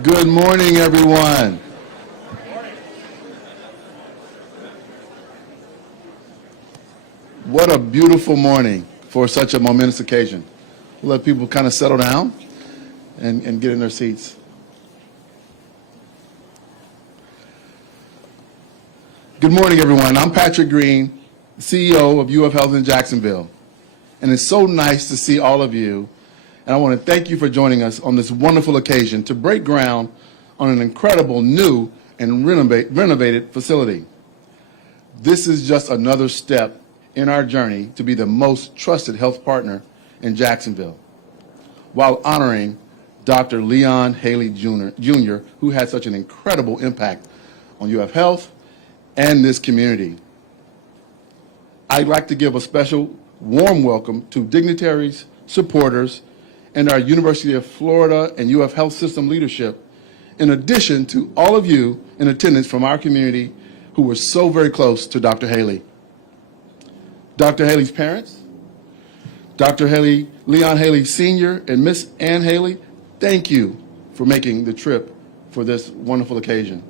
Good morning, everyone. What a beautiful morning for such a momentous occasion. We'll let people kind of settle down and get in their seats. Good morning, everyone. I'm Patrick Green, CEO of UF Health in Jacksonville. And it's so nice to see all of you. And I want to thank you for joining us on this wonderful occasion to break ground on an incredible new and renovated facility. This is just another step in our journey to be the most trusted health partner in Jacksonville, while honoring Dr. Leon Haley Jr., who had such an incredible impact on UF Health and this community. I'd like to give a special warm welcome to dignitaries, supporters, and our University of Florida and UF Health System leadership, in addition to all of you in attendance from our community who were so very close to Dr. Haley. Dr. Haley's parents, Dr. Leon Haley Sr. and Miss Ann Haley, thank you for making the trip for this wonderful occasion.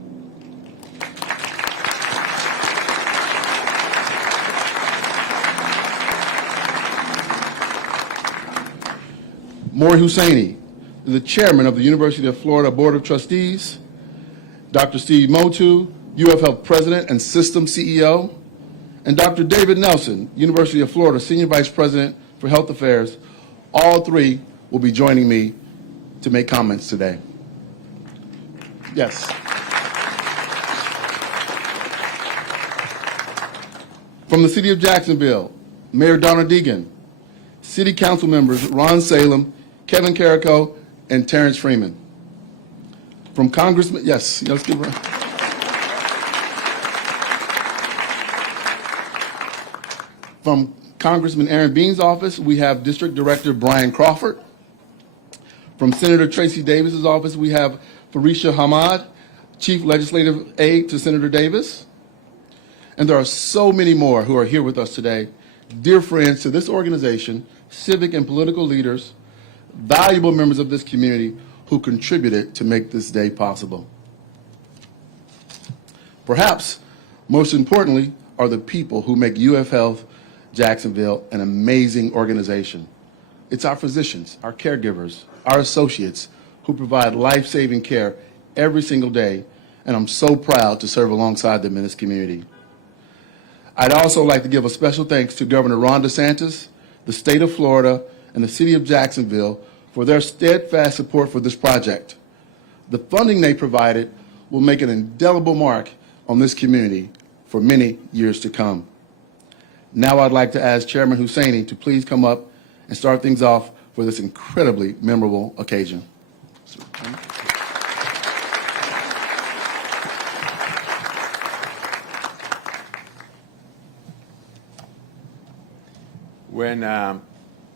Maury Husseini, the chairman of the University of Florida Board of Trustees, Dr. Steve Motu, UF Health President and System CEO, and Dr. David Nelson, University of Florida Senior Vice President for Health Affairs. All three will be joining me to make comments today. Yes. From the City of Jacksonville, Mayor Donna Deegan, City Council members Ron Salem, Kevin Carrico, and Terrence Freeman. From Congressman, yes, let's give her. From Congressman Aaron Bean's office, we have District Director Brian Crawford. From Senator Tracy Davis's office, we have Farisha Hamad, Chief Legislative Aide to Senator Davis. And there are so many more who are here with us today, dear friends to this organization, civic and political leaders, valuable members of this community who contributed to make this day possible. Perhaps most importantly are the people who make UF Health Jacksonville an amazing organization. It's our physicians, our caregivers, our associates who provide life-saving care every single day, and I'm so proud to serve alongside them in this community. I'd also like to give a special thanks to Governor Ron DeSantis, the state of Florida, and the city of Jacksonville for their steadfast support for this project. The funding they provided will make an indelible mark on this community for many years to come. Now I'd like to ask Chairman Husseini to please come up and start things off for this incredibly memorable occasion. When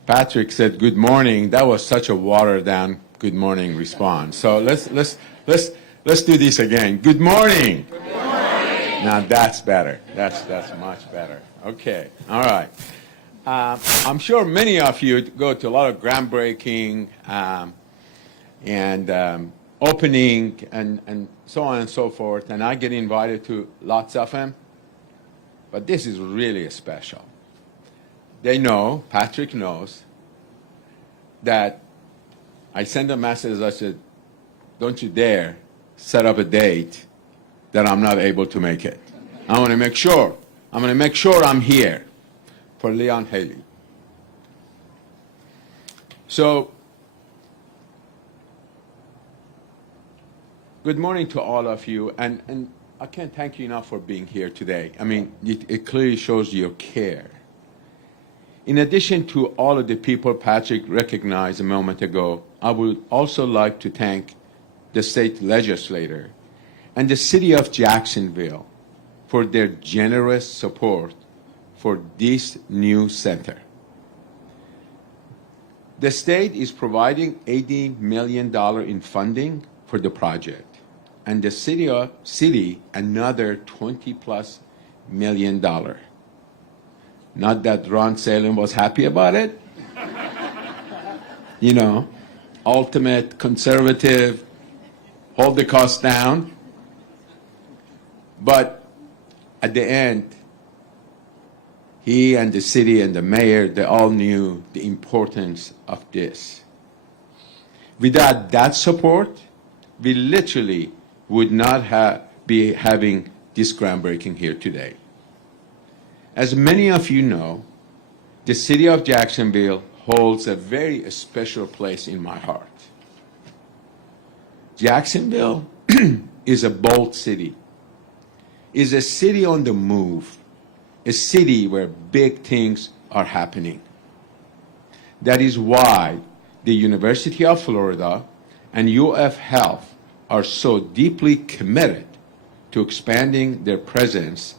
Patrick said good morning, that was such a watered down good morning response. So let's do this again. Good morning. Good morning. Now that's better. That's much better. Okay. All right. I'm sure many of you go to a lot of groundbreaking and opening and so on and so forth, and I get invited to lots of them. But this is really special. They know, Patrick knows, that I send a message. I said, don't you dare set up a date that I'm not able to make it. I want to make sure. I'm going to make sure I'm here for Leon Haley. So, good morning to all of you. And I can't thank you enough for being here today. I mean, it clearly shows your care. In addition to all of the people Patrick recognized a moment ago, I would also like to thank the state legislature and the city of Jacksonville for their generous support for this new center. The state is providing $80 million in funding for the project, and the city another $20+ million. Not that Ron Salem was happy about it. You know, ultimate conservative hold the cost down. But at the end, he and the city and the mayor, they all knew the importance of this. Without that support, we literally would not be having this groundbreaking here today. As many of you know, the city of Jacksonville holds a very special place in my heart. Jacksonville is a bold city, is a city on the move, a city where big things are happening. That is why the University of Florida and UF Health are so deeply committed to expanding their presence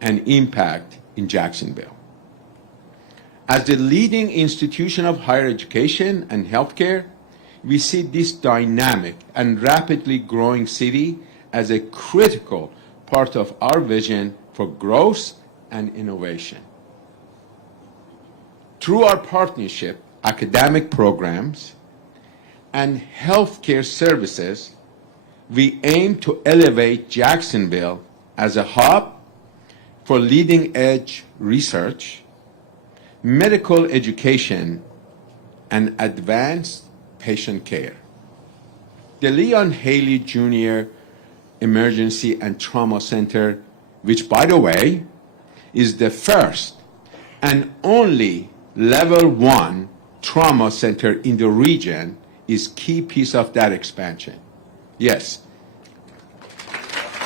and impact in Jacksonville. As the leading institution of higher education and healthcare, we see this dynamic and rapidly growing city as a critical part of our vision for growth and innovation. Through our partnership, academic programs, and healthcare services, we aim to elevate Jacksonville as a hub for leading-edge research, medical education, and advanced patient care. The Leon Haley Jr. Emergency and Trauma Center, which, by the way, is the first and only level 1 trauma center in the region, is key piece of that expansion. Yes,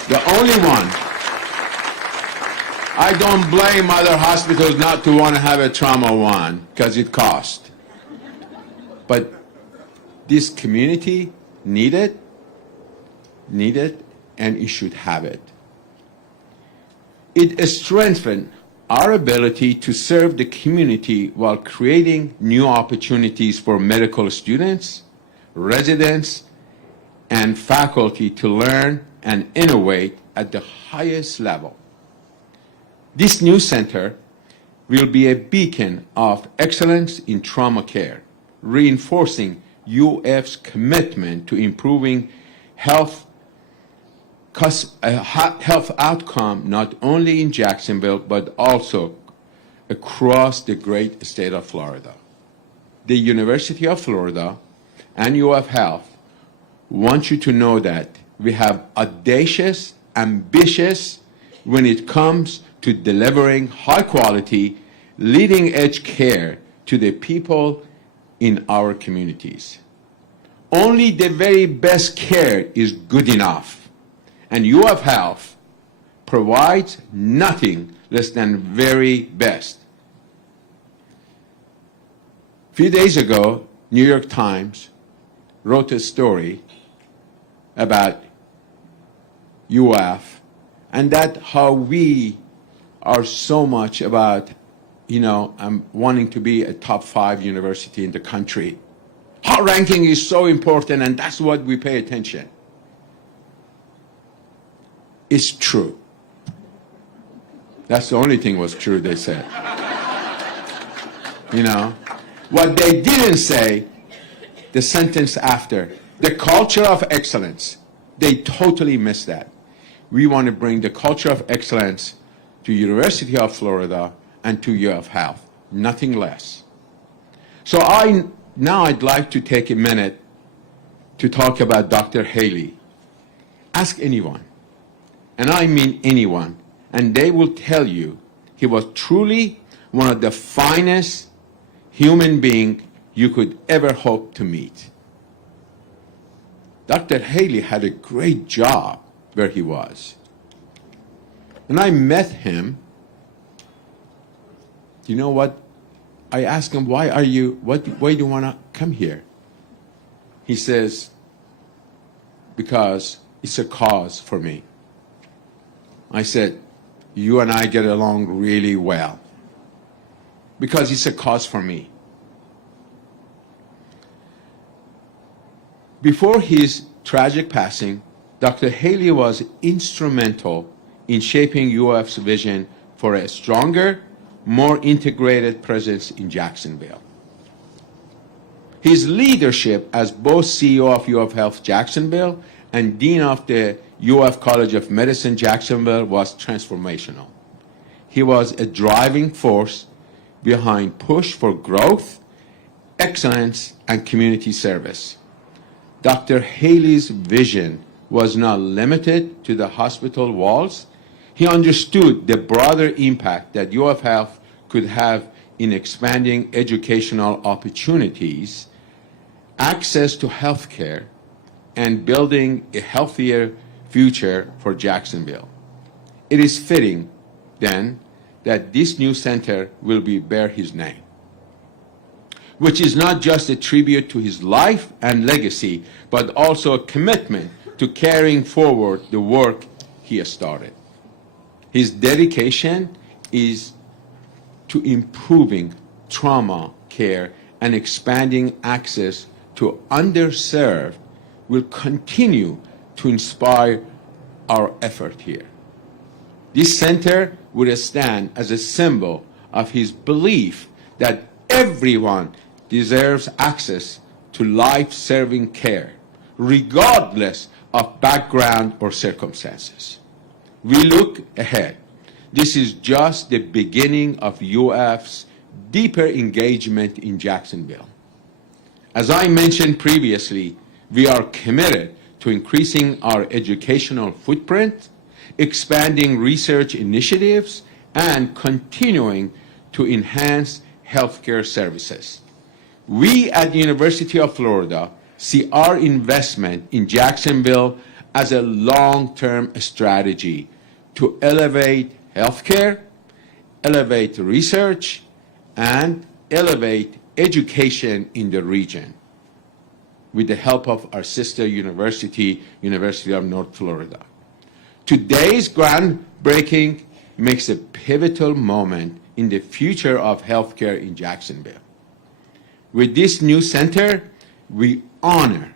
the only one. I don't blame other hospitals not to want to have a trauma one because it costs. But this community need it, and it should have it. It strengthens our ability to serve the community while creating new opportunities for medical students, residents, and faculty to learn and innovate at the highest level. This new center will be a beacon of excellence in trauma care, reinforcing UF's commitment to improving health outcome not only in Jacksonville but also across the great state of Florida. The University of Florida and UF Health want you to know that we have audacious, ambitious when it comes to delivering high quality, leading edge care to the people in our communities. Only the very best care is good enough, and UF Health provides nothing less than very best. A few days ago, New York Times wrote a story about UF and that how we are so much about, wanting to be a top 5 university in the country. Our ranking is so important, and that's what we pay attention. It's true. That's the only thing was true, they said. What they didn't say, the sentence after, the culture of excellence. They totally missed that. We want to bring the culture of excellence to University of Florida and to UF Health, nothing less. So now I'd like to take a minute to talk about Dr. Haley. Ask anyone, and I mean anyone, and they will tell you he was truly one of the finest human beings you could ever hope to meet. Dr. Haley had a great job where he was. When I met him, you know what? I asked him, why do you want to come here? He says, because it's a cause for me. I said, you and I get along really well. Because it's a cause for me. Before his tragic passing, Dr. Haley was instrumental in shaping UF's vision for a stronger, more integrated presence in Jacksonville. His leadership as both CEO of UF Health Jacksonville and Dean of the UF College of Medicine, Jacksonville, was transformational. He was a driving force behind push for growth, excellence, and community service. Dr. Haley's vision was not limited to the hospital walls. He understood the broader impact that UF Health could have in expanding educational opportunities, access to health care, and building a healthier future for Jacksonville. It is fitting, then, that this new center will bear his name, which is not just a tribute to his life and legacy, but also a commitment to carrying forward the work he has started. His dedication is to improving trauma care and expanding access to underserved will continue to inspire our effort here. This center would stand as a symbol of his belief that everyone deserves access to life-saving care, regardless of background or circumstances. We look ahead. This is just the beginning of UF's deeper engagement in Jacksonville. As I mentioned previously, we are committed to increasing our educational footprint, expanding research initiatives, and continuing to enhance healthcare services. We at the University of Florida see our investment in Jacksonville as a long-term strategy to elevate healthcare, elevate research, and elevate education in the region with the help of our sister university, University of North Florida. Today's groundbreaking makes a pivotal moment in the future of healthcare in Jacksonville. With this new center, we honor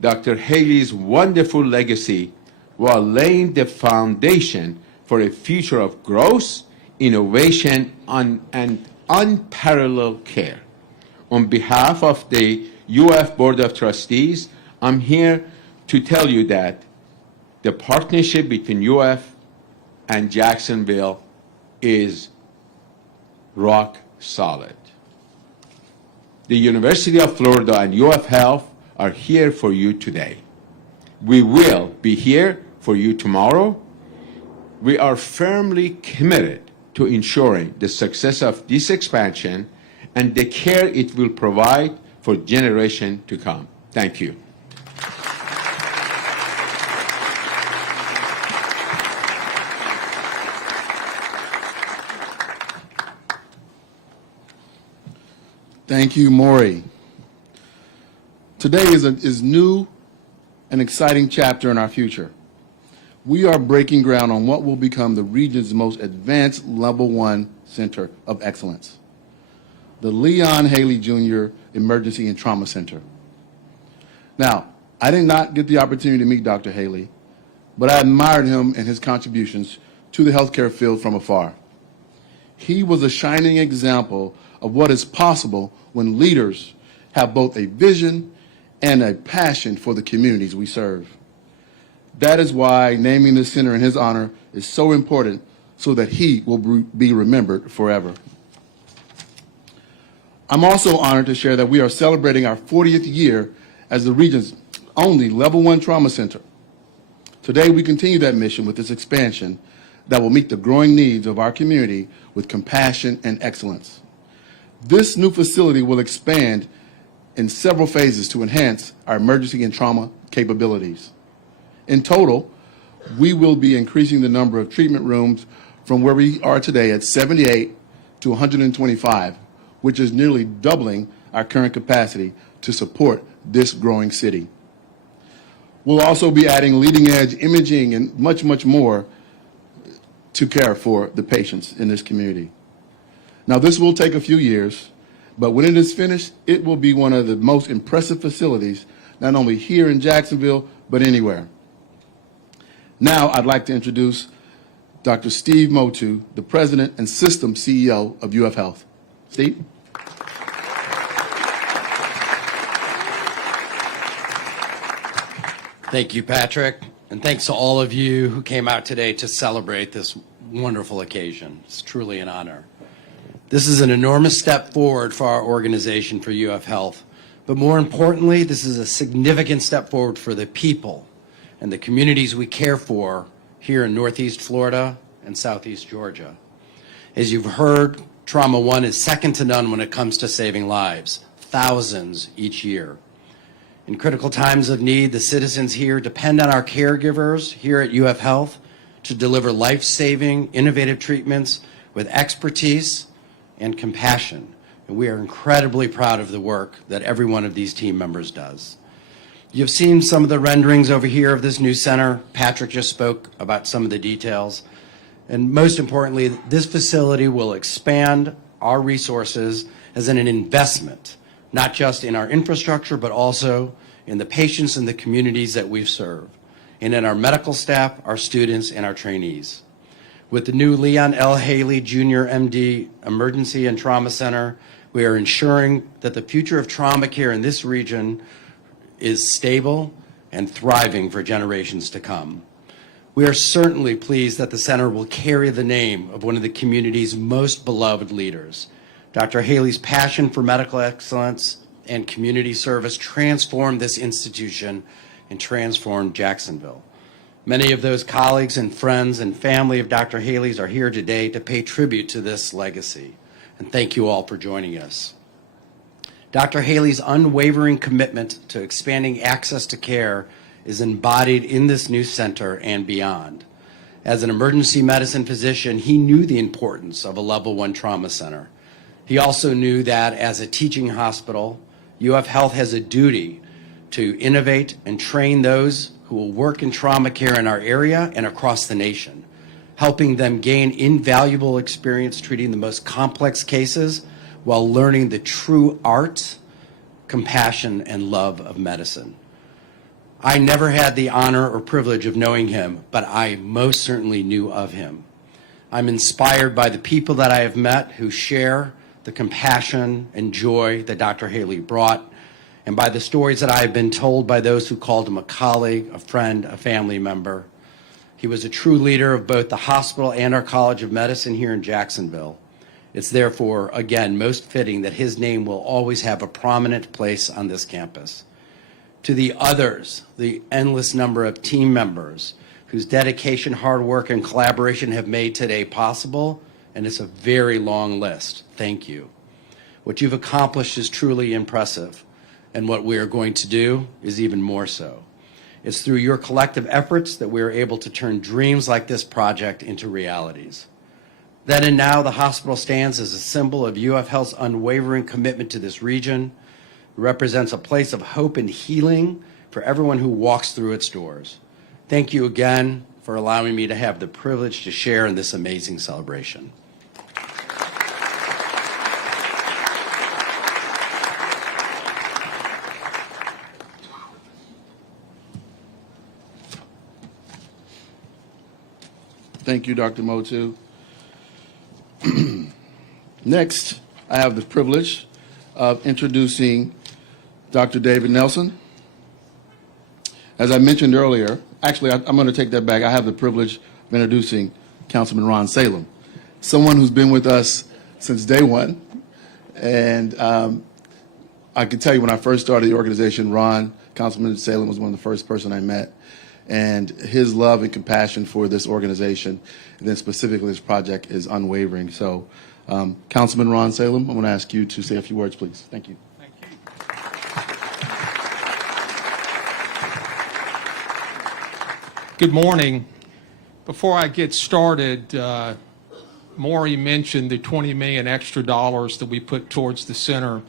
Dr. Haley's wonderful legacy while laying the foundation for a future of growth, innovation, and unparalleled care. On behalf of the UF Board of Trustees, I'm here to tell you that the partnership between UF and Jacksonville is rock solid. The University of Florida and UF Health are here for you today. We will be here for you tomorrow. We are firmly committed to ensuring the success of this expansion and the care it will provide for generations to come. Thank you. Thank you, Maury. Today is new and exciting chapter in our future. We are breaking ground on what will become the region's most advanced Level 1 Center of Excellence, the Leon Haley Jr. Emergency and Trauma Center. Now, I did not get the opportunity to meet Dr. Haley, but I admired him and his contributions to the healthcare field from afar. He was a shining example of what is possible when leaders have both a vision and a passion for the communities we serve. That is why naming this center in his honor is so important, so that he will be remembered forever. I'm also honored to share that we are celebrating our 40th year as the region's only Level 1 trauma center. Today, we continue that mission with this expansion that will meet the growing needs of our community with compassion and excellence. This new facility will expand in several phases to enhance our emergency and trauma capabilities. In total, we will be increasing the number of treatment rooms from where we are today at 78 to 125, which is nearly doubling our current capacity to support this growing city. We'll also be adding leading-edge imaging and much, much more to care for the patients in this community. Now, this will take a few years, but when it is finished, it will be one of the most impressive facilities, not only here in Jacksonville, but anywhere. Now, I'd like to introduce Dr. Steve Motu, the President and System CEO of UF Health. Steve? Thank you, Patrick, and thanks to all of you who came out today to celebrate this wonderful occasion. It's truly an honor. This is an enormous step forward for our organization, for UF Health, but more importantly, this is a significant step forward for the people and the communities we care for here in Northeast Florida and Southeast Georgia. As you've heard, Trauma One is second to none when it comes to saving lives, thousands each year. In critical times of need, the citizens here depend on our caregivers here at UF Health to deliver life-saving, innovative treatments with expertise and compassion. And we are incredibly proud of the work that every one of these team members does. You've seen some of the renderings over here of this new center. Patrick just spoke about some of the details. And most importantly, this facility will expand our resources as an investment, not just in our infrastructure, but also in the patients and the communities that we serve, and in our medical staff, our students, and our trainees. With the new Leon L. Haley Jr. MD Emergency and Trauma Center, we are ensuring that the future of trauma care in this region is stable and thriving for generations to come. We are certainly pleased that the center will carry the name of one of the community's most beloved leaders. Dr. Haley's passion for medical excellence and community service transformed this institution and transformed Jacksonville. Many of those colleagues and friends and family of Dr. Haley's are here today to pay tribute to this legacy. And thank you all for joining us. Dr. Haley's unwavering commitment to expanding access to care is embodied in this new center and beyond. As an emergency medicine physician, he knew the importance of a level 1 trauma center. He also knew that as a teaching hospital, UF Health has a duty to innovate and train those who will work in trauma care in our area and across the nation, helping them gain invaluable experience treating the most complex cases while learning the true art, compassion, and love of medicine. I never had the honor or privilege of knowing him, but I most certainly knew of him. I'm inspired by the people that I have met who share the compassion and joy that Dr. Haley brought, and by the stories that I have been told by those who called him a colleague, a friend, a family member. He was a true leader of both the hospital and our College of Medicine here in Jacksonville. It's therefore, again, most fitting that his name will always have a prominent place on this campus. To the others, the endless number of team members whose dedication, hard work, and collaboration have made today possible, and it's a very long list. Thank you. What you've accomplished is truly impressive, and what we are going to do is even more so. It's through your collective efforts that we are able to turn dreams like this project into realities. Then and now, the hospital stands as a symbol of UF Health's unwavering commitment to this region. It represents a place of hope and healing for everyone who walks through its doors. Thank you again for allowing me to have the privilege to share in this amazing celebration. Thank you, Dr. Motu. Next, I have the privilege of introducing Dr. David Nelson. As I mentioned earlier, actually, I'm going to take that back. I have the privilege of introducing Councilman Ron Salem, someone who's been with us since day one. And I can tell you when I first started the organization, Councilman Salem was one of the first person I met. And his love and compassion for this organization, and then specifically this project, is unwavering. So, Councilman Ron Salem, I'm going to ask you to say a few words, please. Thank you. Thank you. Good morning. Before I get started, Maury mentioned the $20 million extra dollars that we put towards the center,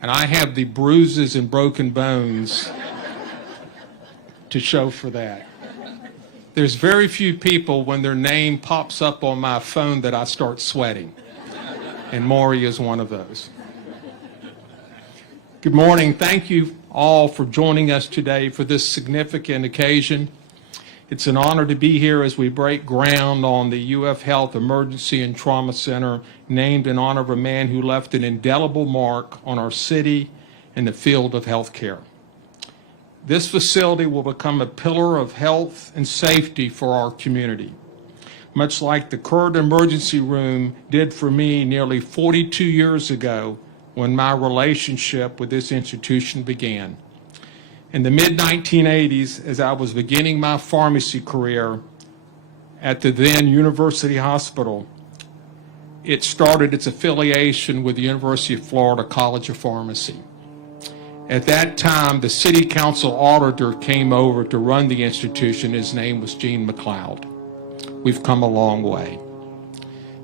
and I have the bruises and broken bones to show for that. There's very few people when their name pops up on my phone that I start sweating, and Maury is one of those. Good morning. Thank you all for joining us today for this significant occasion. It's an honor to be here as we break ground on the UF Health Emergency and Trauma Center, named in honor of a man who left an indelible mark on our city in the field of health care. This facility will become a pillar of health and safety for our community, much like the current emergency room did for me nearly 42 years ago when my relationship with this institution began. In the mid-1980s, as I was beginning my pharmacy career at the then University Hospital, it started its affiliation with the University of Florida College of Pharmacy. At that time, the city council auditor came over to run the institution. His name was Gene McLeod. We've come a long way.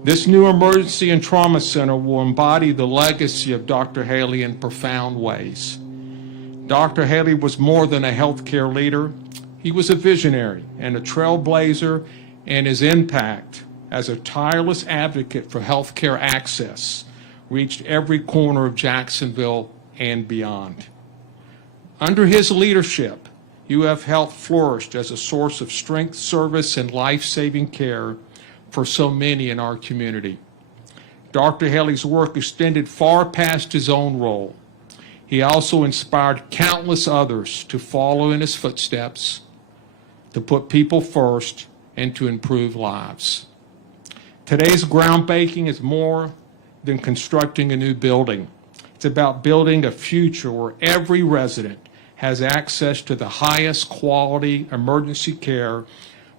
This new emergency and trauma center will embody the legacy of Dr. Haley in profound ways. Dr. Haley was more than a healthcare leader. He was a visionary and a trailblazer, and his impact as a tireless advocate for healthcare access reached every corner of Jacksonville and beyond. Under his leadership, UF Health flourished as a source of strength, service, and life-saving care for so many in our community. Dr. Haley's work extended far past his own role. He also inspired countless others to follow in his footsteps, to put people first, and to improve lives. Today's groundbreaking is more than constructing a new building. It's about building a future where every resident has access to the highest quality emergency care,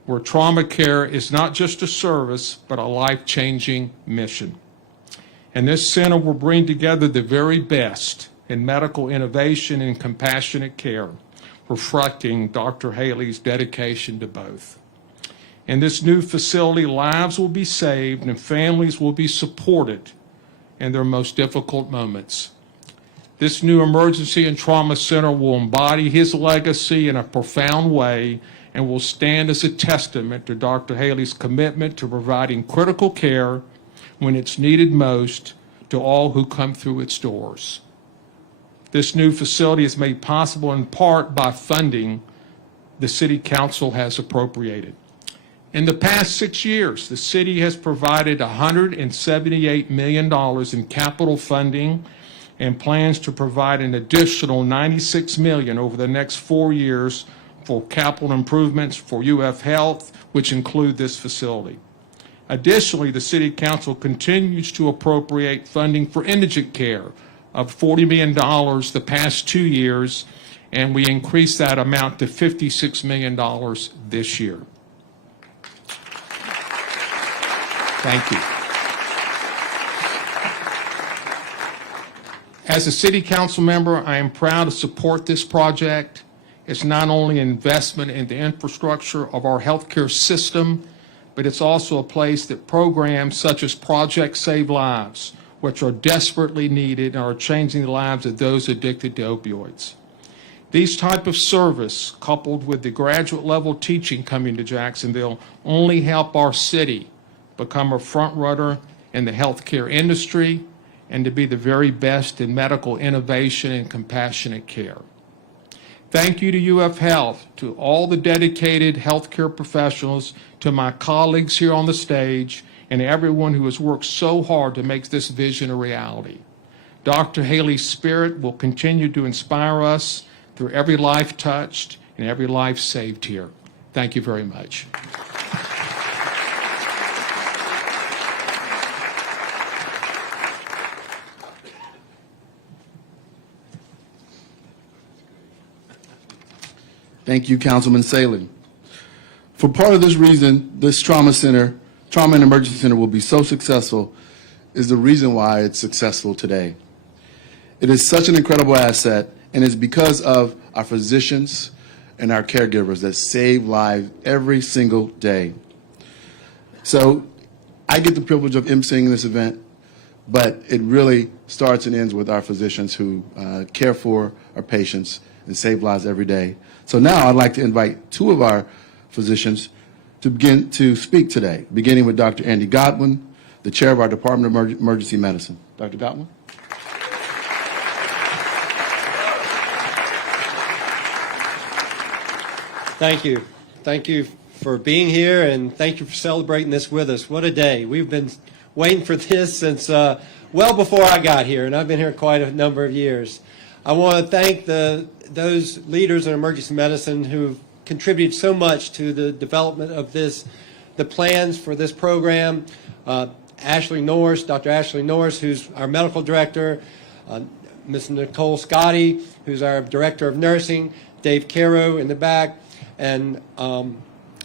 where trauma care is not just a service, but a life-changing mission. And this center will bring together the very best in medical innovation and compassionate care, reflecting Dr. Haley's dedication to both. In this new facility, lives will be saved and families will be supported in their most difficult moments. This new emergency and trauma center will embody his legacy in a profound way and will stand as a testament to Dr. Haley's commitment to providing critical care when it's needed most to all who come through its doors. This new facility is made possible in part by funding the City Council has appropriated. In the past 6 years, the city has provided $178 million in capital funding and plans to provide an additional $96 million over the next 4 years for capital improvements for UF Health, which include this facility. Additionally, the City Council continues to appropriate funding for indigent care of $40 million the past 2 years, and we increased that amount to $56 million this year. Thank you. As a City Council member, I am proud to support this project. It's not only an investment in the infrastructure of our healthcare system, but it's also a place that programs such as Project Save Lives, which are desperately needed and are changing the lives of those addicted to opioids. These type of service, coupled with the graduate level teaching coming to Jacksonville, only help our city become a front runner in the healthcare industry and to be the very best in medical innovation and compassionate care. Thank you to UF Health, to all the dedicated healthcare professionals, to my colleagues here on the stage, and everyone who has worked so hard to make this vision a reality. Dr. Haley's spirit will continue to inspire us through every life touched and every life saved here. Thank you very much. Thank you, Councilman Salem. For part of this reason, this trauma and emergency center will be so successful is the reason why it's successful today. It is such an incredible asset, and it's because of our physicians and our caregivers that save lives every single day. So I get the privilege of emceeing this event, but it really starts and ends with our physicians who care for our patients and save lives every day. So now I'd like to invite two of our physicians to begin to speak today, beginning with Dr. Andy Godwin, the chair of our Department of Emergency Medicine. Dr. Godwin? Thank you. Thank you for being here, and thank you for celebrating this with us. What a day. We've been waiting for this since well before I got here, and I've been here quite a number of years. I want to thank those leaders in emergency medicine who contributed so much to the development of the plans for this program. Ashley Norris, Dr. Ashley Norris, who's our medical director, Ms. Nicole Scotty, who's our director of nursing, Dave Caro in the back, and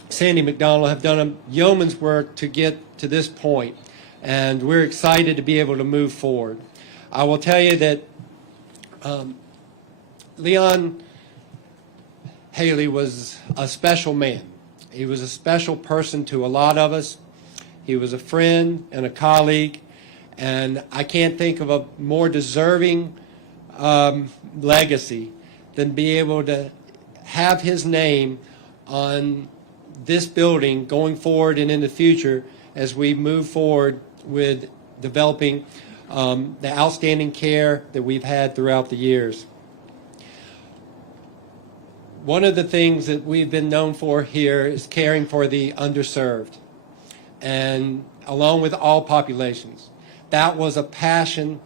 Sandy McDonald have done a yeoman's work to get to this point, and we're excited to be able to move forward. I will tell you that Leon Haley was a special man. He was a special person to a lot of us. He was a friend and a colleague, and I can't think of a more deserving legacy than be able to have his name on this building going forward and in the future as we move forward with developing the outstanding care that we've had throughout the years. One of the things that we've been known for here is caring for the underserved, and along with all populations. That was a passion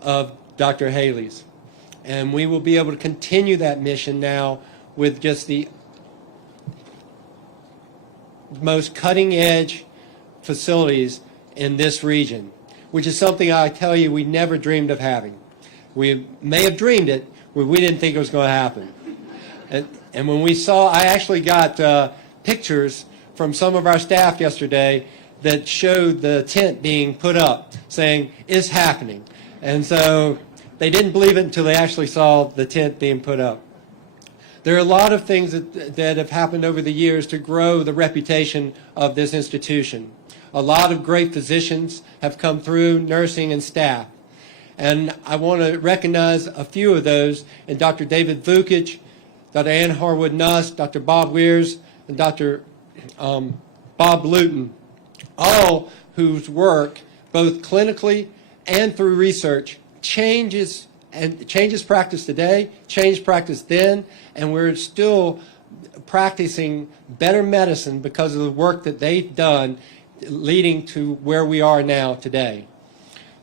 of Dr. Haley's, and we will be able to continue that mission now with just the most cutting-edge facilities in this region, which is something I tell you we never dreamed of having. We may have dreamed it, but we didn't think it was going to happen. And when we saw, I actually got pictures from some of our staff yesterday that showed the tent being put up saying, "It's happening." And so they didn't believe it until they actually saw the tent being put up. There are a lot of things that have happened over the years to grow the reputation of this institution. A lot of great physicians have come through, nursing and staff. And I want to recognize a few of those in Dr. David Vukic, Dr. Ann Harwood Nuss, Dr. Bob Weirs, and Dr. Bob Luton, all whose work, both clinically and through research, changes practice today, changed practice then, and we're still practicing better medicine because of the work that they've done leading to where we are now today.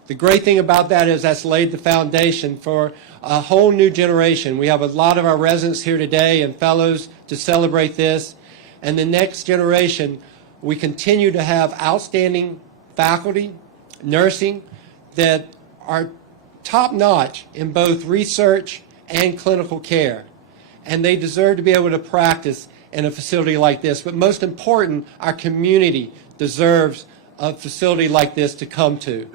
The great thing about that is that's laid the foundation for a whole new generation. We have a lot of our residents here today and fellows to celebrate this. And the next generation, we continue to have outstanding faculty, nursing, that are top-notch in both research and clinical care. And they deserve to be able to practice in a facility like this. But most important, our community deserves a facility like this to come to.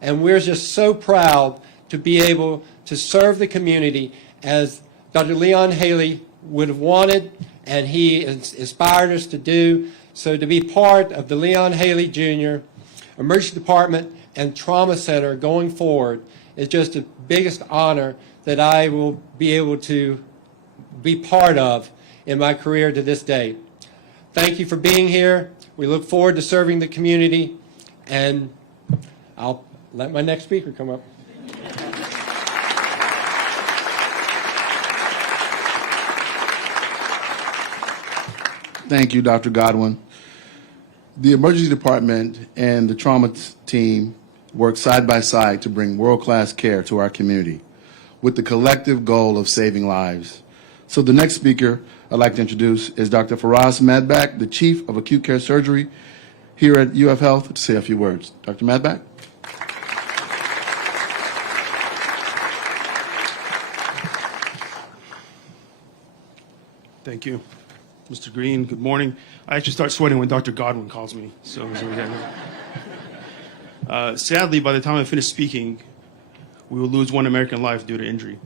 And we're just so proud to be able to serve the community as Dr. Leon Haley would have wanted, and he inspired us to do. So to be part of the Leon Haley Jr. Emergency Department and Trauma Center going forward is just the biggest honor that I will be able to be part of in my career to this day. Thank you for being here. We look forward to serving the community, and I'll let my next speaker come up. Thank you, Dr. Godwin. The emergency department and the trauma team work side by side to bring world-class care to our community with the collective goal of saving lives. So the next speaker I'd like to introduce is Dr. Faraz Madbak, the Chief of Acute Care Surgery here at UF Health, to say a few words. Dr. Madbak? Thank you. Mr. Green, good morning. I actually start sweating when Dr. Godwin calls me. Sadly, by the time I finish speaking, we will lose one American life due to injury.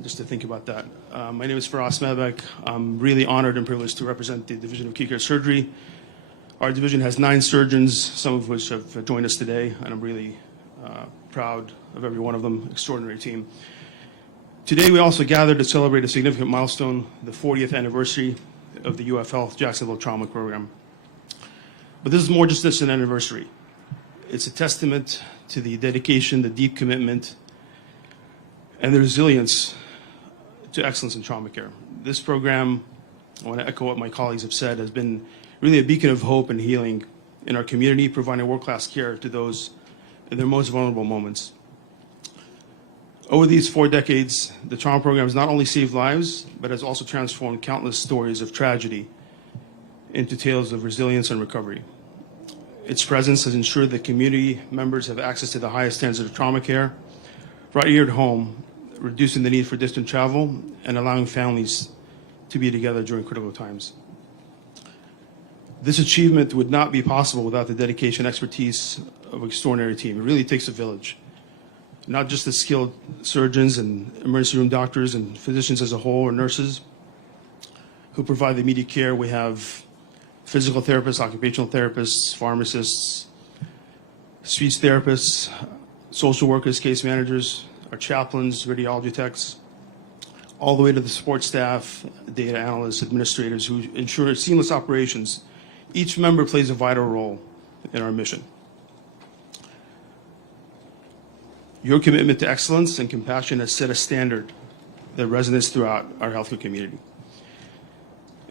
Just to think about that. My name is Faraz Madbak. I'm really honored and privileged to represent the Division of Acute Care Surgery. Our division has 9 surgeons, some of which have joined us today, and I'm really proud of every one of them. Extraordinary team. Today, we also gathered to celebrate a significant milestone, the 40th anniversary of the UF Health Jacksonville Trauma Program. But this is more just an anniversary. It's a testament to the dedication, the deep commitment, and the resilience to excellence in trauma care. This program, I want to echo what my colleagues have said, has been really a beacon of hope and healing in our community, providing world-class care to those in their most vulnerable moments. Over these 4 decades, the trauma program has not only saved lives, but has also transformed countless stories of tragedy into tales of resilience and recovery. Its presence has ensured that community members have access to the highest standards of trauma care right here at home, reducing the need for distant travel and allowing families to be together during critical times. This achievement would not be possible without the dedication and expertise of an extraordinary team. It really takes a village, not just the skilled surgeons and emergency room doctors and physicians as a whole, or nurses who provide the immediate care. We have physical therapists, occupational therapists, pharmacists, speech therapists, social workers, case managers, our chaplains, radiology techs, all the way to the support staff, data analysts, administrators who ensure seamless operations. Each member plays a vital role in our mission. Your commitment to excellence and compassion has set a standard that resonates throughout our healthcare community.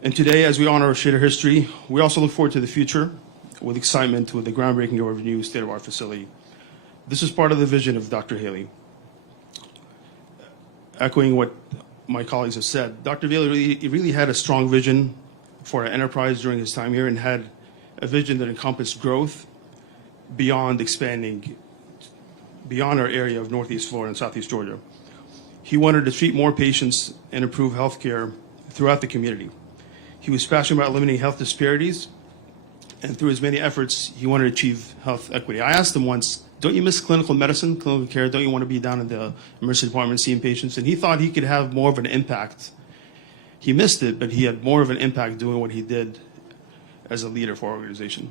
And today, as we honor our shared history, we also look forward to the future with excitement with the groundbreaking of our new state-of-the-art facility. This is part of the vision of Dr. Haley. Echoing what my colleagues have said, Dr. Haley really had a strong vision for our enterprise during his time here and had a vision that encompassed growth beyond expanding beyond our area of Northeast Florida and Southeast Georgia. He wanted to treat more patients and improve health care throughout the community. He was passionate about eliminating health disparities, and through his many efforts, he wanted to achieve health equity. I asked him once, don't you miss clinical medicine, clinical care? Don't you want to be down in the emergency department seeing patients? And he thought he could have more of an impact. He missed it, but he had more of an impact doing what he did as a leader for our organization.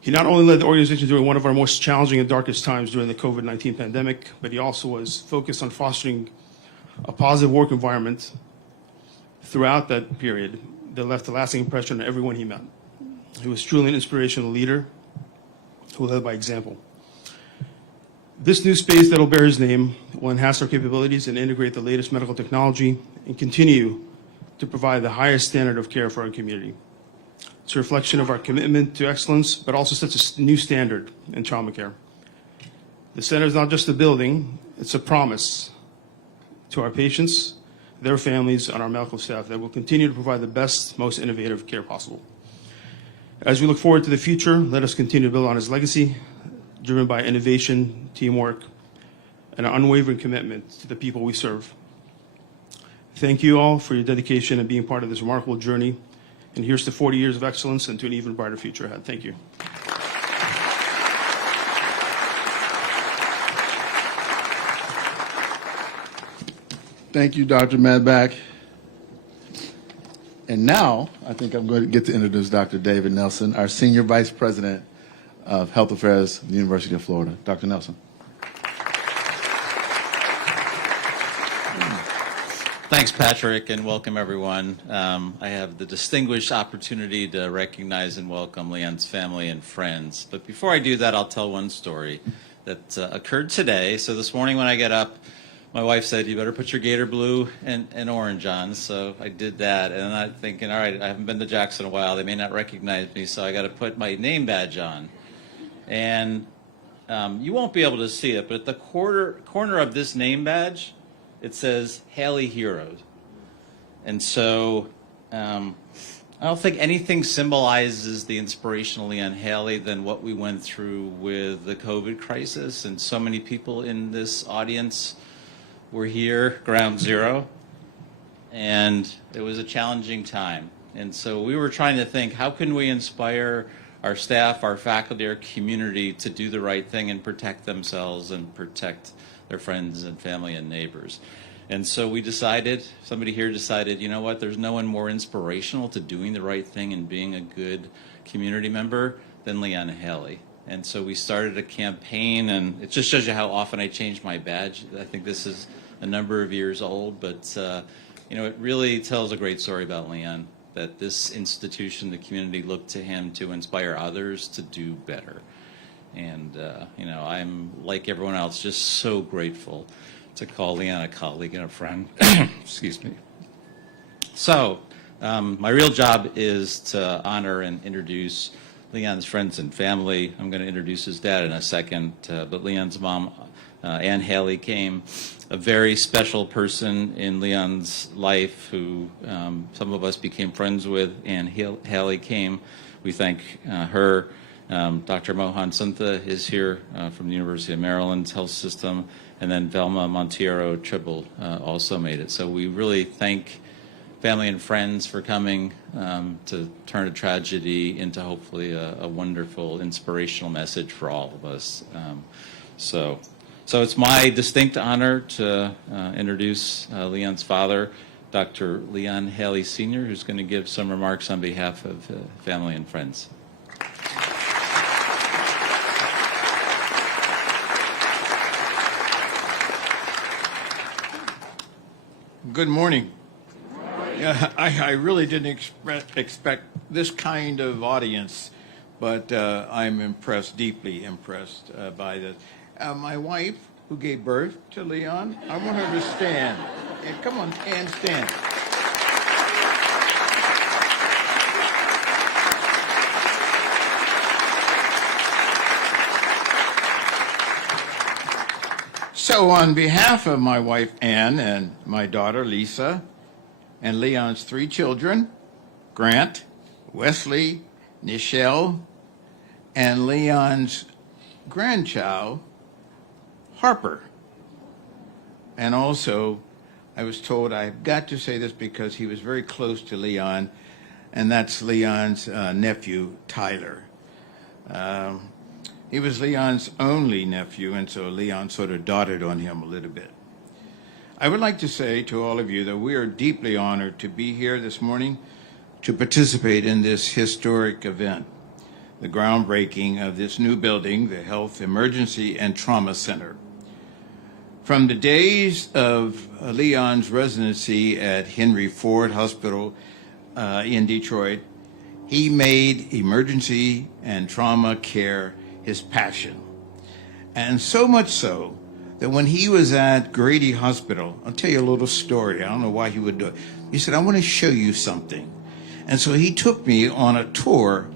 He not only led the organization during one of our most challenging and darkest times during the COVID-19 pandemic, but he also was focused on fostering a positive work environment throughout that period that left a lasting impression on everyone he met. He was truly an inspirational leader who led by example. This new space that will bear his name will enhance our capabilities and integrate the latest medical technology and continue to provide the highest standard of care for our community. It's a reflection of our commitment to excellence, but also sets a new standard in trauma care. The center is not just a building, it's a promise to our patients, their families, and our medical staff that will continue to provide the best, most innovative care possible. As we look forward to the future, let us continue to build on his legacy, driven by innovation, teamwork, and an unwavering commitment to the people we serve. Thank you all for your dedication and being part of this remarkable journey. And here's to 40 years of excellence and to an even brighter future ahead. Thank you. Thank you, Dr. Madback. And now, I think I'm going to get to introduce Dr. David Nelson, our Senior Vice President of Health Affairs at the University of Florida. Dr. Nelson. Thanks, Patrick, and welcome, everyone. I have the distinguished opportunity to recognize and welcome Leanne's family and friends. But before I do that, I'll tell one story that occurred today. So this morning when I get up, my wife said, you better put your gator blue and orange on. So I did that, and I'm thinking, all right, I haven't been to Jackson in a while. They may not recognize me, so I got to put my name badge on. And you won't be able to see it, but at the corner of this name badge, it says Haley Heroes. And so I don't think anything symbolizes the inspirational Leanne Haley than what we went through with the COVID crisis. And so many people in this audience were here, ground zero. And it was a challenging time. And so we were trying to think, how can we inspire our staff, our faculty, our community to do the right thing and protect themselves and protect their friends and family and neighbors. And so we decided, somebody here decided, you know what, there's no one more inspirational to doing the right thing and being a good community member than Leanne Haley. And so we started a campaign, and it just shows you how often I change my badge. I think this is a number of years old, but you know, it really tells a great story about Leanne, that this institution, the community, looked to him to inspire others to do better. And, you know, I'm, like everyone else, just so grateful to call Leanne a colleague and a friend. Excuse me. So, my real job is to honor and introduce Leanne's friends and family. I'm going to introduce his dad in a second, but Leanne's mom, Ann Haley came, a very special person in Leon's life who some of us became friends with. Ann Haley came. We thank her. Dr. Mohan Santha is here from the University of Maryland's health system, and then Velma Monteiro Tribble also made it. So we really thank family and friends for coming to turn a tragedy into hopefully a wonderful, inspirational message for all of us. So it's my distinct honor to introduce Leon's father, Dr. Leon Haley Sr., who's going to give some remarks on behalf of family and friends. Good morning. Yeah, I really didn't expect this kind of audience, but I'm impressed, deeply impressed by this. My wife, who gave birth to Leon, I want her to stand. Yeah, come on, and stand. So on behalf of my wife, Ann, and my daughter, Lisa, and Leon's 3 children, Grant, Wesley, Nichelle, and Leon's grandchild, Harper. And also, I was told I've got to say this because he was very close to Leon, and that's Leon's nephew, Tyler. He was Leon's only nephew, and so Leon sort of dotted on him a little bit. I would like to say to all of you that we are deeply honored to be here this morning to participate in this historic event, the groundbreaking of this new building, the Health Emergency and Trauma Center. From the days of Leon's residency at Henry Ford Hospital in Detroit, he made emergency and trauma care his passion. And so much so that when he was at Grady Hospital, I'll tell you a little story. I don't know why he would do it. He said, I want to show you something. And so he took me on a tour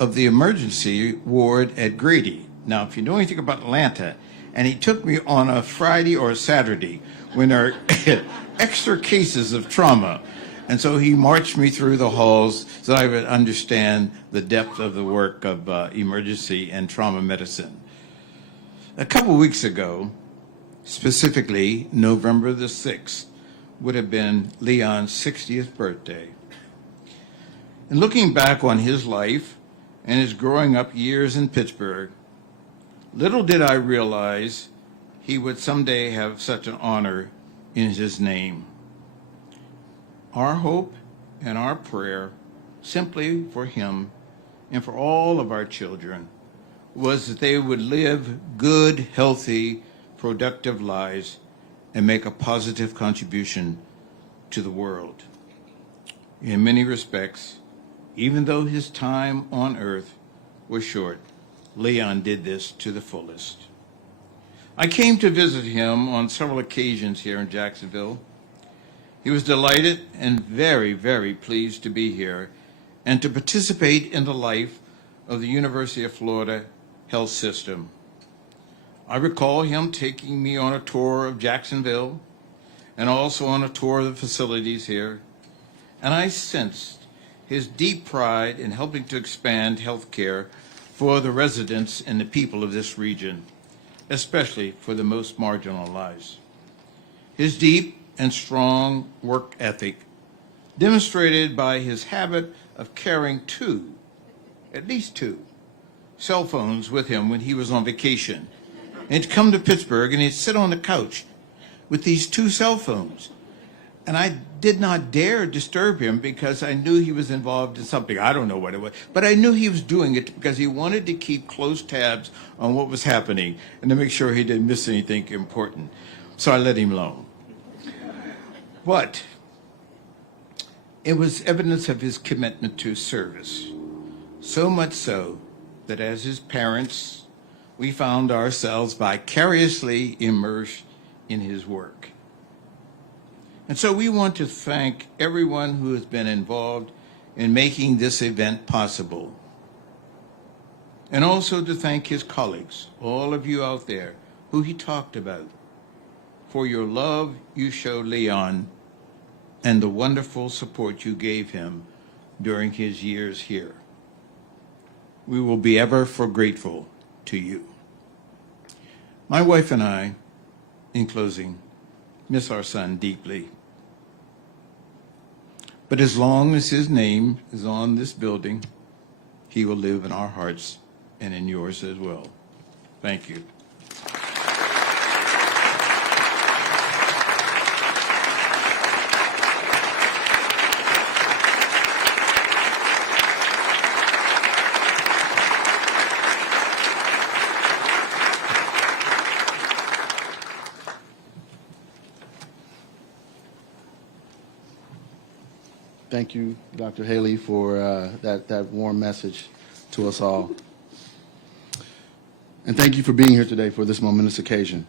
of the emergency ward at Grady. Now, if you know anything about Atlanta, and he took me on a Friday or a Saturday when there are extra cases of trauma. And so he marched me through the halls so I would understand the depth of the work of emergency and trauma medicine. A couple weeks ago, specifically November the 6th, would have been Leon's 60th birthday. And looking back on his life and his growing up years in Pittsburgh, little did I realize he would someday have such an honor in his name. Our hope and our prayer, simply for him and for all of our children, was that they would live good, healthy, productive lives and make a positive contribution to the world. In many respects, even though his time on earth was short, Leon did this to the fullest. I came to visit him on several occasions here in Jacksonville. He was delighted and very, very pleased to be here and to participate in the life of the University of Florida health system. I recall him taking me on a tour of Jacksonville and also on a tour of the facilities here, and I sensed his deep pride in helping to expand health care for the residents and the people of this region, especially for the most marginalized. His deep and strong work ethic, demonstrated by his habit of carrying at least two, cell phones with him when he was on vacation. And he'd come to Pittsburgh and he'd sit on the couch with these 2 cell phones. And I did not dare disturb him because I knew he was involved in something. I don't know what it was, but I knew he was doing it because he wanted to keep close tabs on what was happening and to make sure he didn't miss anything important. So I let him alone. But it was evidence of his commitment to service, so much so that as his parents, we found ourselves vicariously immersed in his work. And so we want to thank everyone who has been involved in making this event possible. And also to thank his colleagues, all of you out there who he talked about, for your love you showed Leon and the wonderful support you gave him during his years here. We will be ever for grateful to you. My wife and I, in closing, miss our son deeply. But as long as his name is on this building, he will live in our hearts and in yours as well. Thank you. Thank you, Dr. Haley, for that warm message to us all. And thank you for being here today for this momentous occasion.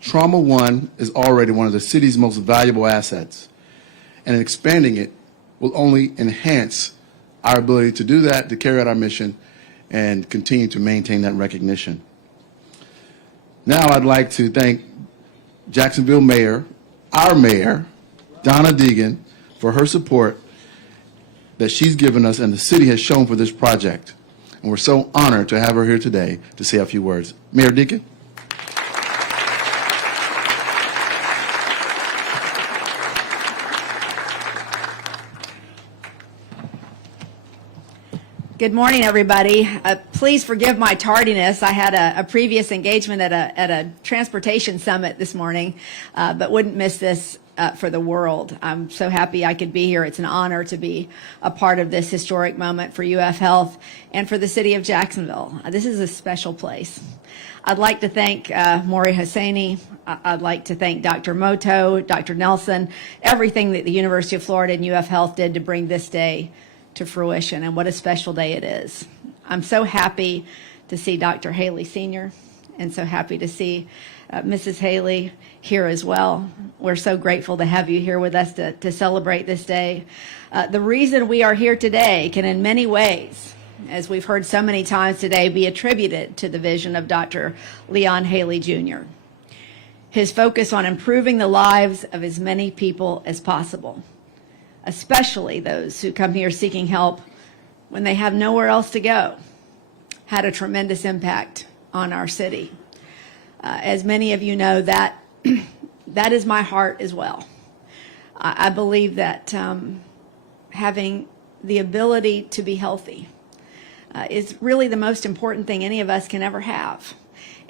Trauma One is already one of the city's most valuable assets, and expanding it will only enhance our ability to do that, to carry out our mission, and continue to maintain that recognition. Now I'd like to thank Jacksonville Mayor, our Mayor, Donna Deegan, for her support that she's given us and the city has shown for this project. And we're so honored to have her here today to say a few words. Mayor Deacon. Good morning, everybody. Please forgive my tardiness. I had a previous engagement at a transportation summit this morning, but wouldn't miss this for the world. I'm so happy I could be here. It's an honor to be a part of this historic moment for UF Health and for the city of Jacksonville. This is a special place. I'd like to thank Maury Hosseini. I'd like to thank Dr. Moto, Dr. Nelson, everything that the University of Florida and UF Health did to bring this day to fruition, and what a special day it is. I'm so happy to see Dr. Haley Sr. and so happy to see Mrs. Haley here as well. We're so grateful to have you here with us to celebrate this day. The reason we are here today can in many ways, as we've heard so many times today, be attributed to the vision of Dr. Leon Haley Jr. His focus on improving the lives of as many people as possible, especially those who come here seeking help when they have nowhere else to go, had a tremendous impact on our city. As many of you know, that is my heart as well. I believe that having the ability to be healthy is really the most important thing any of us can ever have.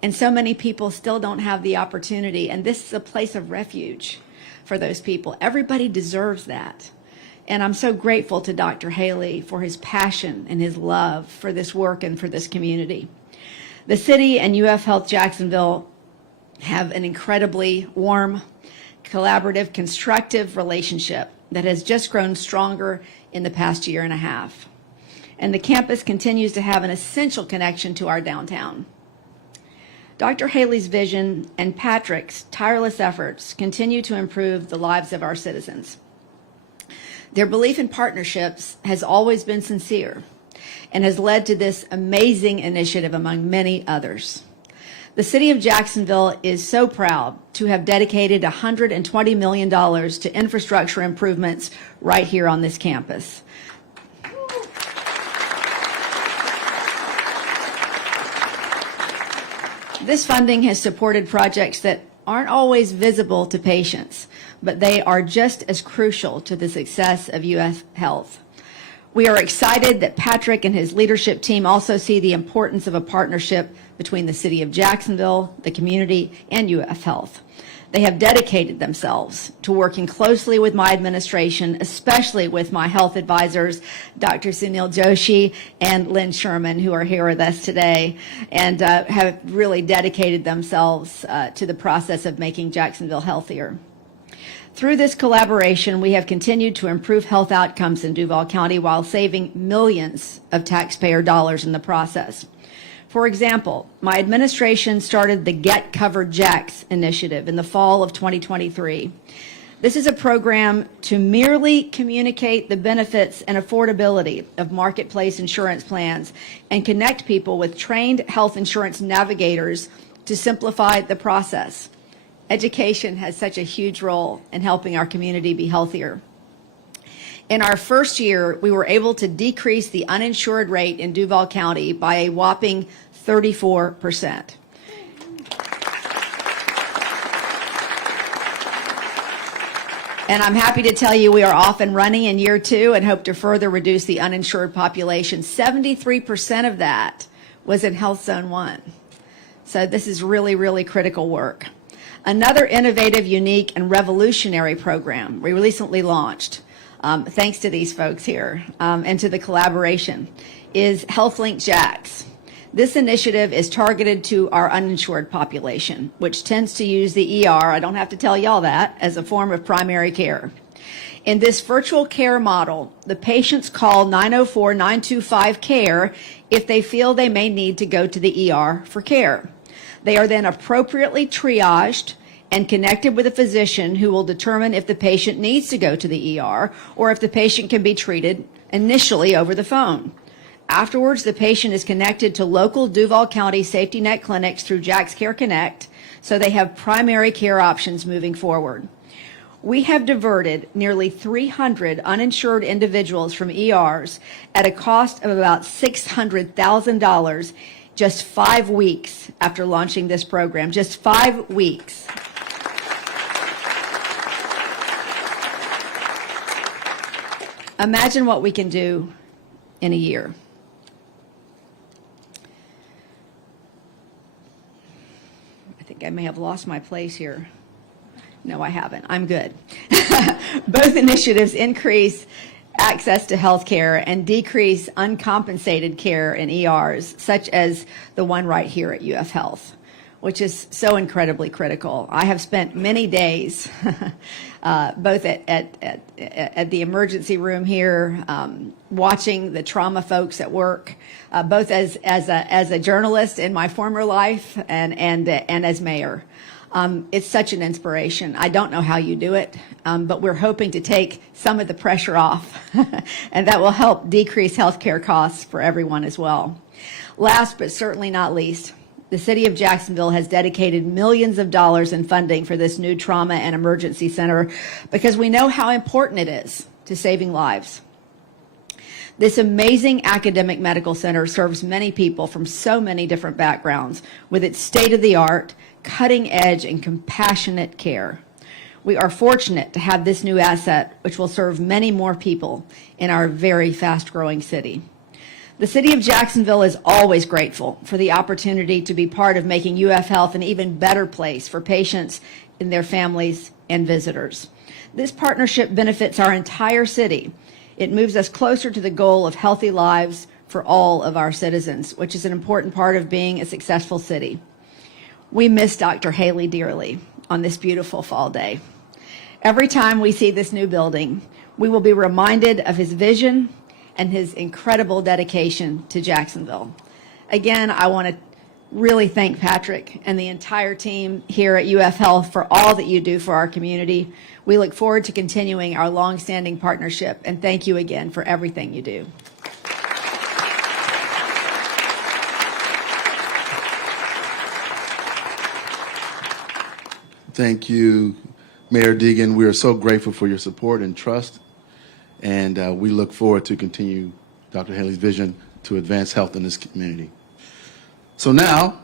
And so many people still don't have the opportunity, and this is a place of refuge for those people. Everybody deserves that. And I'm so grateful to Dr. Haley for his passion and his love for this work and for this community. The city and UF Health Jacksonville have an incredibly warm, collaborative, constructive relationship that has just grown stronger in the past year and a half. And the campus continues to have an essential connection to our downtown. Dr. Haley's vision and Patrick's tireless efforts continue to improve the lives of our citizens. Their belief in partnerships has always been sincere and has led to this amazing initiative among many others. The city of Jacksonville is so proud to have dedicated $120 million to infrastructure improvements right here on this campus. This funding has supported projects that aren't always visible to patients, but they are just as crucial to the success of UF Health. We are excited that Patrick and his leadership team also see the importance of a partnership between the city of Jacksonville, the community, and UF Health. They have dedicated themselves to working closely with my administration, especially with my health advisors, Dr. Sunil Joshi and Lynn Sherman, who are here with us today, and have really dedicated themselves to the process of making Jacksonville healthier. Through this collaboration, we have continued to improve health outcomes in Duval County while saving millions of taxpayer dollars in the process. For example, my administration started the Get Covered Jacks initiative in the fall of 2023. This is a program to merely communicate the benefits and affordability of marketplace insurance plans and connect people with trained health insurance navigators to simplify the process. Education has such a huge role in helping our community be healthier. In our first year, we were able to decrease the uninsured rate in Duval County by a whopping 34%. And I'm happy to tell you we are off and running in year 2 and hope to further reduce the uninsured population. 73% of that was in Health Zone 1. So this is really, really critical work. Another innovative, unique, and revolutionary program we recently launched, thanks to these folks here and to the collaboration, is HealthLink Jax. This initiative is targeted to our uninsured population, which tends to use the ER, I don't have to tell y'all that, as a form of primary care. In this virtual care model, the patients call 904-925-CARE if they feel they may need to go to the ER for care. They are then appropriately triaged and connected with a physician who will determine if the patient needs to go to the ER or if the patient can be treated initially over the phone. Afterwards, the patient is connected to local Duval County safety net clinics through Jax Care Connect, so they have primary care options moving forward. We have diverted nearly 300 uninsured individuals from ERs at a cost of about $600,000 just 5 weeks after launching this program. Just 5 weeks. Imagine what we can do in a year. I think I may have lost my place here. No, I haven't. I'm good. Both initiatives increase access to health care and decrease uncompensated care in ERs, such as the one right here at UF Health, which is so incredibly critical. I have spent many days both at the emergency room here, watching the trauma folks at work, both as a journalist in my former life and as mayor. It's such an inspiration. I don't know how you do it, but we're hoping to take some of the pressure off, and that will help decrease healthcare costs for everyone as well. Last but certainly not least, the City of Jacksonville has dedicated millions of dollars in funding for this new trauma and emergency center because we know how important it is to saving lives. This amazing academic medical center serves many people from so many different backgrounds with its state-of-the-art, cutting-edge, and compassionate care. We are fortunate to have this new asset, which will serve many more people in our very fast-growing city. The City of Jacksonville is always grateful for the opportunity to be part of making UF Health an even better place for patients and their families and visitors. This partnership benefits our entire city. It moves us closer to the goal of healthy lives for all of our citizens, which is an important part of being a successful city. We miss Dr. Haley dearly on this beautiful fall day. Every time we see this new building, we will be reminded of his vision and his incredible dedication to Jacksonville. Again, I want to really thank Patrick and the entire team here at UF Health for all that you do for our community. We look forward to continuing our long-standing partnership, and thank you again for everything you do. Thank you, Mayor Deegan. We are so grateful for your support and trust, and we look forward to continue Dr. Haley's vision to advance health in this community. So now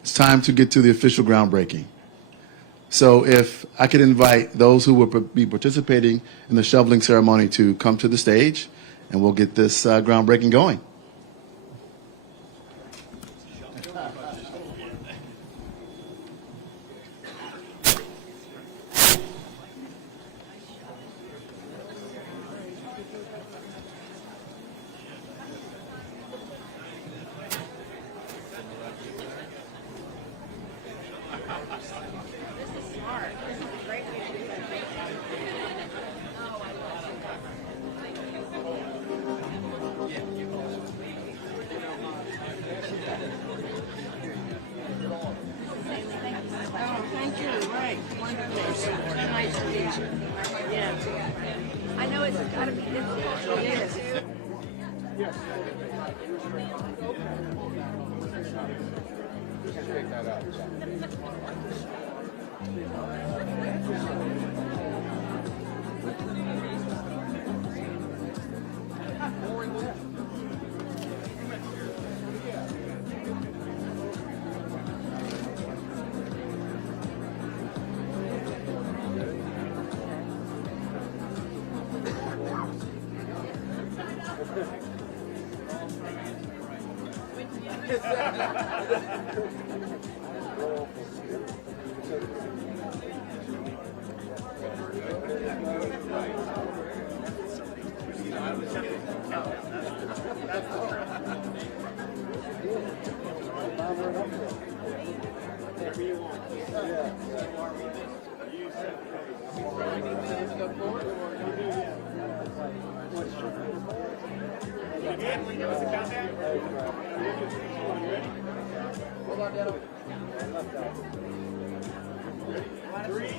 it's time to get to the official groundbreaking. So if I could invite those who will be participating in the shoveling ceremony to come to the stage, and we'll get this groundbreaking going. I know it's got to be difficult. It is. Three,